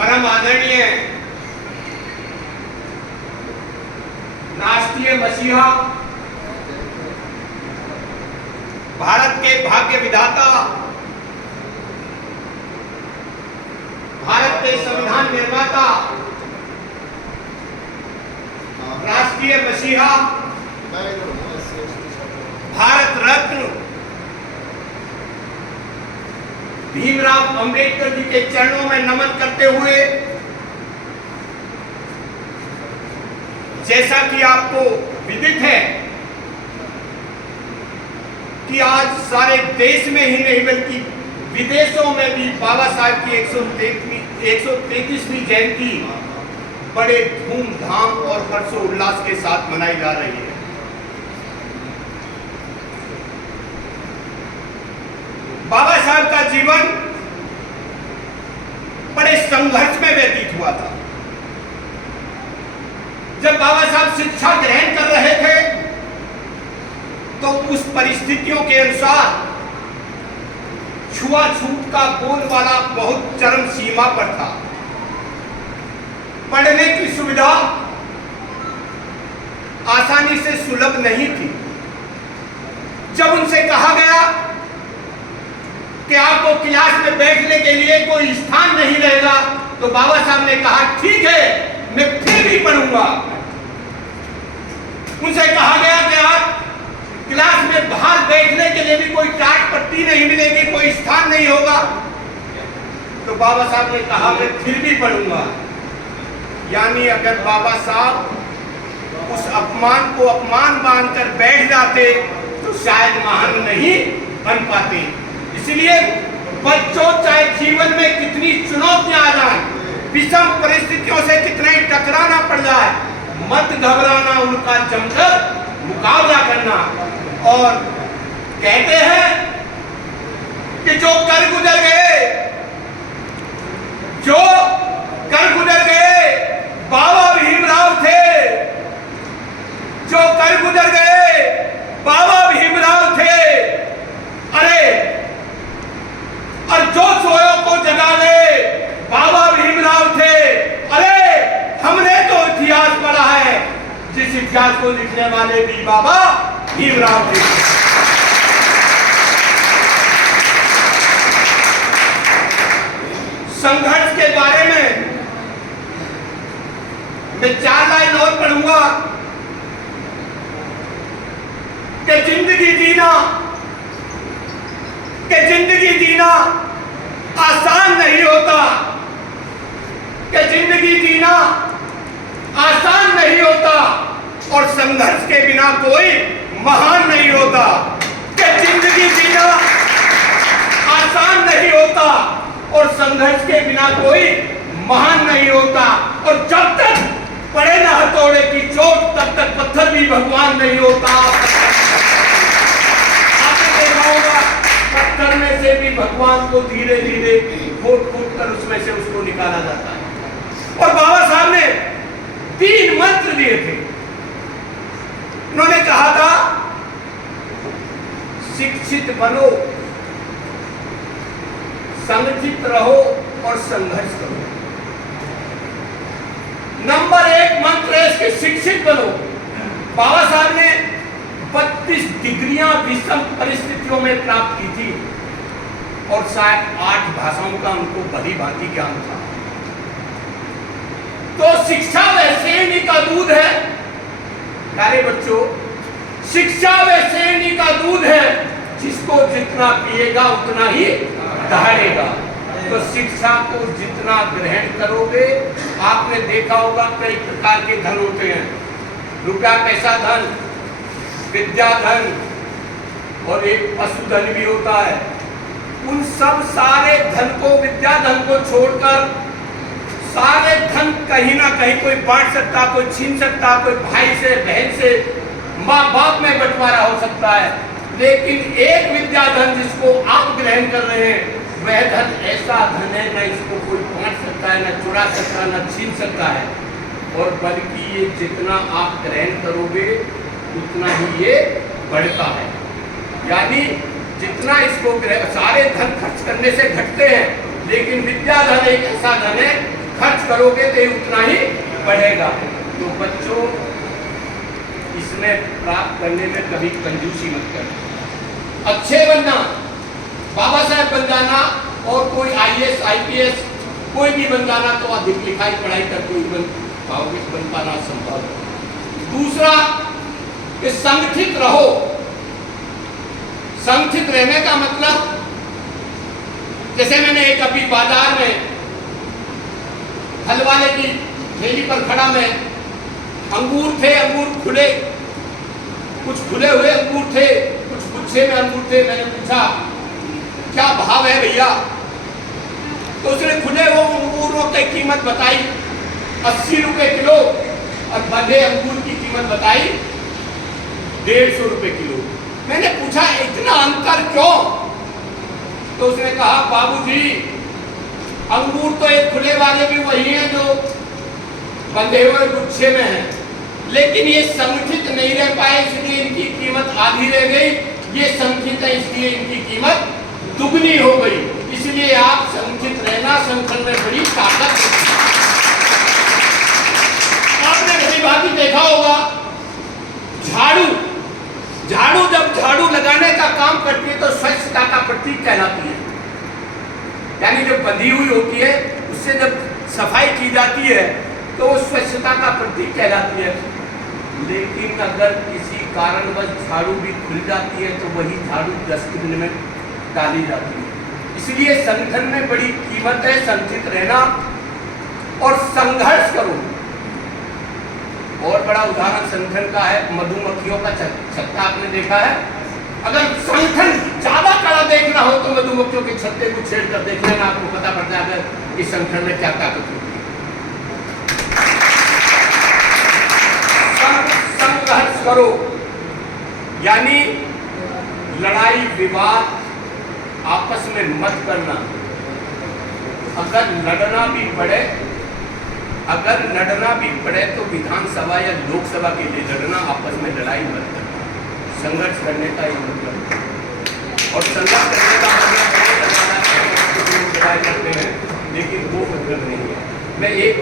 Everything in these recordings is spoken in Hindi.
परम आदरणीय राष्ट्रीय मसीहा, भारत के भाग्य विधाता, भारत के संविधान निर्माता, राष्ट्रीय मसीहा, भारत रत्न भीमराव अंबेडकर जी के चरणों में नमन करते हुए, जैसा कि आपको विदित है कि आज सारे देश में ही नहीं बल्कि विदेशों में भी बाबा साहब की 133वीं जयंती बड़े धूमधाम और हर्षोल्लास के साथ मनाई जा रही है। बाबा साहब का जीवन बड़े संघर्ष में व्यतीत हुआ था। जब बाबा साहब शिक्षा ग्रहण कर रहे थे तो उस परिस्थितियों के अनुसार छुआछूत का बोलबाला बहुत चरम सीमा पर था। पढ़ने की सुविधा आसानी से सुलभ नहीं थी। जब उनसे कहा गया कि आपको क्लास में बैठने के लिए कोई स्थान नहीं रहेगा, तो बाबा साहब ने कहा ठीक है, मैं फिर भी पढ़ूंगा। उनसे कहा गया कि आप क्लास में बाहर बैठने के लिए भी कोई टाट पट्टी नहीं मिलेगी, कोई स्थान नहीं होगा, तो बाबा साहब ने कहा मैं फिर भी पढ़ूंगा। यानी अगर बाबा साहब उस अपमान को अपमान मानकर बैठ जाते तो शायद महान नहीं बन पाते। इसलिए बच्चों, चाहे जीवन में कितनी चुनौतियां आ जाए, विषम परिस्थितियों से कितना ही टकराना पड़ जाए, मत घबराना, उनका जमकर मुकाबला करना। और कहते हैं कि जो कर गुजर गए बाबा भीमराव थे, जो कर गुजर गए बाबा भीमराव थे। अरे, और जो सोयों को जगा गए बाबा भीमराव थे। अरे, हमने तो इतिहास पढ़ा है, जिस इतिहास को लिखने वाले भी बाबा भीमराव थे। संघर्ष के बारे में मैं 4 लाइन और पढ़ूंगा कि जिंदगी जीना आसान नहीं होता, कि जिंदगी जीना आसान नहीं होता और संघर्ष के बिना कोई महान नहीं होता। कि जिंदगी जीना आसान नहीं होता और संघर्ष के बिना कोई महान नहीं होता। और जब तक पड़े न हथौड़े की चोट, तब तक पत्थर भी भगवान नहीं होता। आपने देखा होगा, पत्थर में से भी भगवान को धीरे धीरे खोद कर उसमें से उसको निकाला जाता है। और बाबा साहब ने 3 मंत्र दिए थे। उन्होंने कहा था, शिक्षित बनो, संगठित रहो और संघर्ष करो। नंबर 1 मंत्र है इसके, शिक्षित बनो। बाबा साहब ने 32 डिग्रियां विषम परिस्थितियों में प्राप्त की थी और शायद 8 भाषाओं का उनको भली भांति ज्ञान था। तो शिक्षा वैसे ही का दूध है। प्यारे बच्चों, शिक्षा वैसे ही का दूध है, जिसको जितना पिएगा उतना ही दहाड़ेगा। तो शिक्षा को जितना ग्रहण करोगे, आपने देखा होगा कई प्रकार के धन होते हैं। रुपया पैसा धन, विद्या धन और एक पशुधन भी होता है। उन सब सारे धन को, विद्या धन को छोड़कर सारे धन कहीं ना कहीं कोई बांट सकता, कोई छीन सकता, कोई भाई से, बहन से, माँ बाप में बंटवारा हो सकता है। लेकिन एक विद्या धन जिसको आप ग्रहण कर रहे हैं, वह धन ऐसा धन है, न इसको कोई बांट सकता है, न चुरा सकता, न छीन सकता है। और बल्कि ये जितना आप ग्रहण करोगे उतना ही ये बढ़ता है। यानी जितना इसको सारे धन खर्च करने से घटते हैं, लेकिन विद्या धन एक ऐसा धन है खर्च करोगे तो उतना ही बढ़ेगा। तो बच्चों, इसमें प्राप्त करने में कभी कंजूसी मत करना। अच्छे बनना, बाबा साहब बन जाना, और कोई IAS IPS कोई भी बन जाना, तो अधिक लिखाई पढ़ाई करके ही बन पाओगे, बन पाना संभव है। दूसरा कि संगठित रहो। संगठित रहने का मतलब, जैसे मैंने एक अभी बाजार में फल वाले की ठेली पर खड़ा मैं, अंगूर थे, अंगूर खुले, कुछ खुले हुए अंगूर थे, कुछ गुच्छे में अंगूर थे। मैंने पूछा क्या भाव है भैया? तो उसने खुले वो अंगूरों की कीमत बताई 80 रुपए किलो, और बंधे अंगूर की कीमत बताई 150 रुपए किलो। मैंने पूछा इतना अंतर क्यों? तो उसने कहा बाबूजी, अंगूर तो एक खुले वाले भी वही हैं जो बंधे हुए गुच्छे में हैं, लेकिन ये संगठित नहीं रह पाए, इसलिए इनकी कीमत आधी रह गई। ये संगठित है, इसलिए इनकी कीमत दुगनी हो गई। इसलिए आप संगठित रहना, संगठन में बड़ी ताकत है। आपने कई बार देखा होगा, झाड़ू जब झाड़ू लगाने का काम करती है तो स्वच्छता का प्रतीक कहलाती है। यानी जब बंधी हुई होती है, उससे जब सफाई की जाती है तो वो स्वच्छता का प्रतीक कहलाती है। लेकिन अगर किसी कारणवश झाड़ू भी खुल जाती है तो वही झाड़ू डस्टबिन में डाली जाती है। इसलिए संगठन में बड़ी कीमत है संगठित रहना और संघर्ष करो। और बड़ा उदाहरण संगठन का है, मधुमक्खियों का छत्ता आपने देखा है? अगर संगठन ज्यादा कड़ा देखना हो तो मधुमक्खियों के छत्ते को छेड़ कर देख लेना, आपको पता पड़ जाएगा कि संगठन में क्या ताकत होती है। संघर्ष करो, यानी लड़ाई विवाद आपस में मत करना। अगर लड़ना भी पड़े तो विधानसभा या लोकसभा के लिए लड़ना, आपस में लड़ाई मत करना। संघर्ष करने का ये मतलब, और संघर्ष करने का मतलब लड़ाई करते हैं, लेकिन वो मतलब नहीं है। मैं एक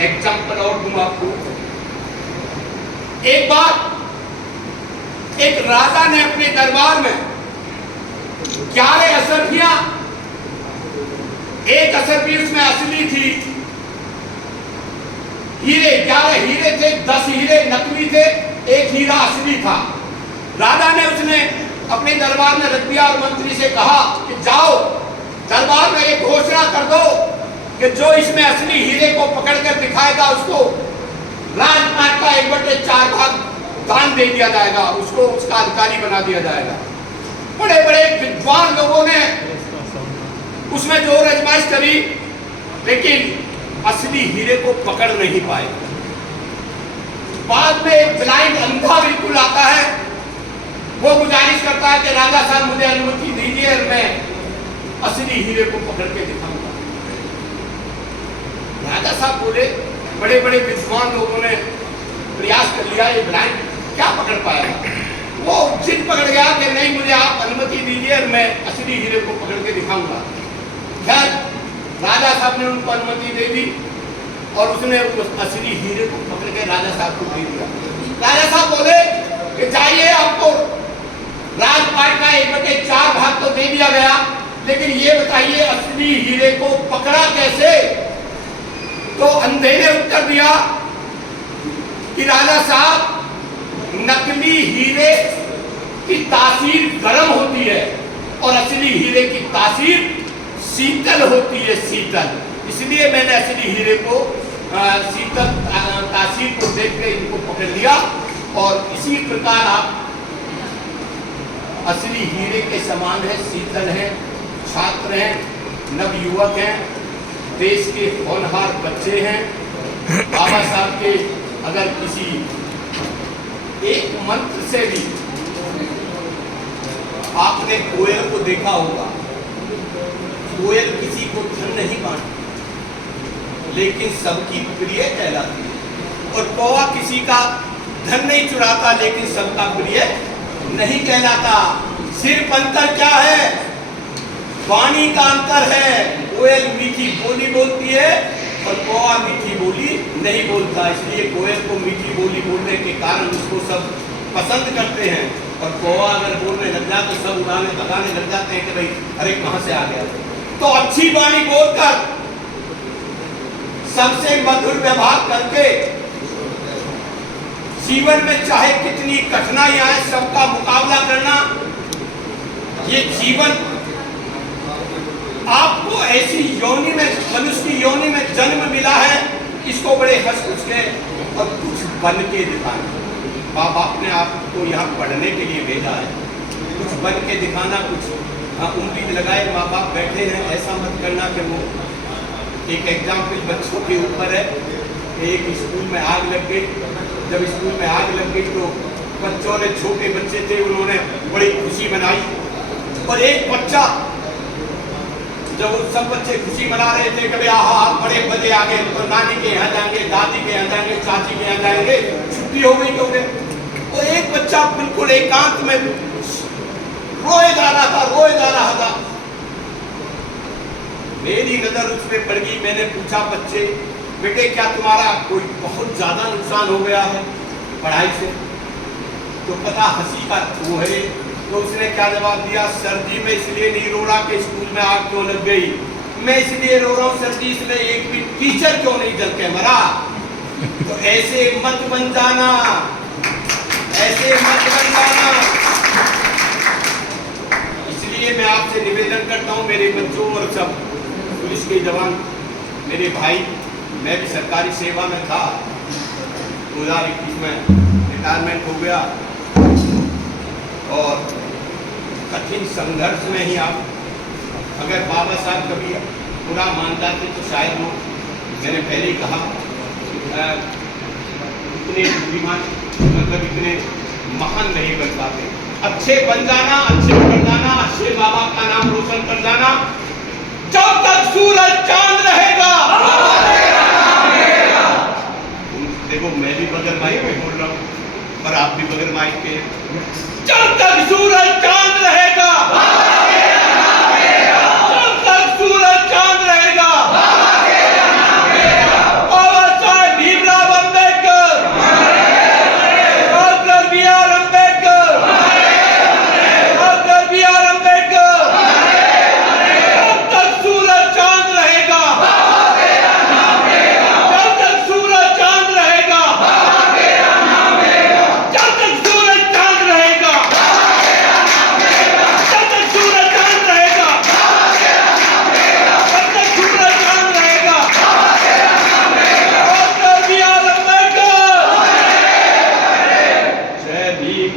एग्जाम्पल और दूं आपको। एक बार एक राजा ने अपने दरबार में 11 असरफियां, एक असरफी उसमें असली थी, हीरे 11 हीरे थे, 10 हीरे नकली थे, एक हीरा असली था। राजा ने उसने अपने दरबार में रख दिया और मंत्री से कहा कि जाओ दरबार में एक घोषणा कर दो कि जो इसमें असली हीरे को पकड़कर दिखाएगा उसको राजपाट का 1/4 भाग दान दे दिया जाएगा, उसको उसका अधिकारी बना दिया जाएगा। बड़े बड़े विद्वान लोगों ने उसमें जोर आजमाइश करी, लेकिन असली हीरे को पकड़ नहीं पाए। बाद में एक ब्लाइंड अंधा बिल्कुल आता है, वो गुजारिश करता है कि राजा साहब मुझे अनुमति दीजिए और मैं असली हीरे को पकड़ के दिखाऊंगा। राजा साहब बोले, बड़े बड़े विद्वान लोगों ने प्रयास कर लिया, ये ब्लाइंड क्या पकड़ पाएगा? वो जिद पकड़ गया कि नहीं, मुझे आप अनुमति दीजिए और मैं असली हीरे को पकड़ के दिखाऊंगा। खैर राजा साहब ने उनको अनुमति दे दी और उसने उस असली हीरे को पकड़ के राजा साहब को दे दिया। राजा साहब बोले कि जाइए, आपको राजपाट का 1/4 भाग तो दे दिया गया, लेकिन ये बताइए असली हीरे को पकड़ा कैसे? तो अंधे ने उत्तर दिया कि राजा साहब, नकली हीरे की तासीर गर्म होती है और असली हीरे की तासीर शीतल होती है, शीतल। इसलिए मैंने असली हीरे को शीतल तासीर को देख के इनको पकड़ लिया। और इसी प्रकार आप असली हीरे के समान है, शीतल हैं, छात्र हैं, नवयुवक हैं, देश के होनहार बच्चे हैं। बाबा साहब के अगर किसी एक मंत्र से भी, आपने कोयल को देखा होगा, कोयल किसी को धन नहीं बांटती, लेकिन सबकी प्रिय कहलाती है। और कौवा किसी का धन नहीं चुराता, लेकिन सबका प्रिय नहीं कहलाता। सिर्फ अंतर क्या है? वाणी का अंतर है। कोयल मीठी बोली बोलती है और कौआ मीठी बोली नहीं बोलता, इसलिए कोयल को मीठी बोली बोलने के कारण उसको सब पसंद करते हैं। और कौआ अगर बोलने लग जाए तो सब उड़ाने भगाने लग जाते हैं कि भाई अरे कहाँ से आ गया। तो अच्छी वाणी बोलकर, सबसे मधुर व्यवहार करके, जीवन में चाहे कितनी कठिनाई आए सबका मुकाबला करना, ये जीवन आपको ऐसी योनि में, मनुष्य की योनि में जन्म मिला है, इसको बड़े हंस खुश के और कुछ बन के दिखाना। माँ बाप ने आपको यहाँ पढ़ने के लिए भेजा है, कुछ बन के दिखाना, कुछ उम्मीद लगाए माँ बाप बैठे हैं, ऐसा मत करना कि वो एक एग्जाम्पल बच्चों के ऊपर है। एक स्कूल में आग लग गई, जब स्कूल में आग लग गई तो बच्चों ने, छोटे बच्चे थे, उन्होंने बड़ी खुशी मनाई। और एक बच्चा, जब वो सब बच्चे खुशी मना रहे थे कभी आहा बड़े मजे आ गए, तो नानी के यहाँ जाएंगे, दादी के यहाँ जाएंगे, चाची के यहाँ जाएंगे, छुट्टी हो गई क्योंकि। और एक बच्चा बिल्कुल एकांत में रोए जा रहा था। मेरी नजर उस पर पड़ गई। मैंने पूछा, बच्चे बेटे क्या तुम्हारा कोई बहुत ज्यादा नुकसान हो गया है पढ़ाई से? तो पता हंसी का वो है। तो उसने क्या जवाब दिया, सर जी मैं इसलिए नहीं रो रहा कि स्कूल में आग क्यों लग गई, मैं इसलिए रो रहा हूँ सर जी इसमें एक भी टीचर क्यों नहीं जल के मरा। तो ऐसे मत बन जाना, ऐसे मत बन जाना। इसलिए मैं आपसे निवेदन करता हूँ, मेरे बच्चों और सब पुलिस के जवान, मेरे भाई, मैं भी सरकारी सेवा में था, 2021 में रिटायरमेंट हो गया। और कठिन संघर्ष में ही आप, अगर बाबा साहब कभी बुरा मान जाते तो शायद वो, मैंने पहले ही कहा, इतने बुद्धिमान, मतलब इतने महान नहीं बन पाते। अच्छे बन जाना, अच्छे कर जाना, अच्छे माँ बाप का नाम रोशन कर जाना। जब तक सूरज चांद रहेगा, देखो मैं भी बगल माइक में बोल रहा हूँ और आप भी बगल माइक के, जब तक सूरज चांद रहेगा, जब तक सूरज चांद रहेगा, Baba Saheb Bhimrao Ambedkar, doctor B R Ambedkar, doctor B R Ambedkar, जब तक सूरज चांद रहेगा, जब तक सूरज चांद रहेगा, जब तक सूरज चांद रहेगा, जब तक सूरज चांद रहेगा, जब तक सूरज चांद रहेगा, डॉक्टर बी आर अम्बेडकर, जय भीम।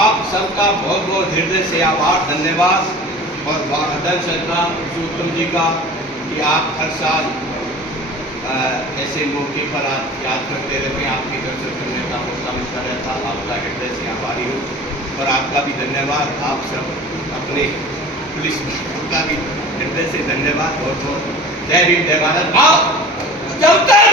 आप सबका बहुत बहुत हृदय से आभार, धन्यवाद। और वादन श्रद्धा पुरुषोत्तम जी का कि आप हर साल ऐसे मौके पर आप याद करते रहते हैं, आपके दर्शन करने का मौका मिलता रहता। आपका हृदय से आभारी हूँ और आपका भी धन्यवाद। आप सब अपने पुलिस का भी हृदय से धन्यवाद। बहुत बहुत जय भीम, जय भारत। आप जब तक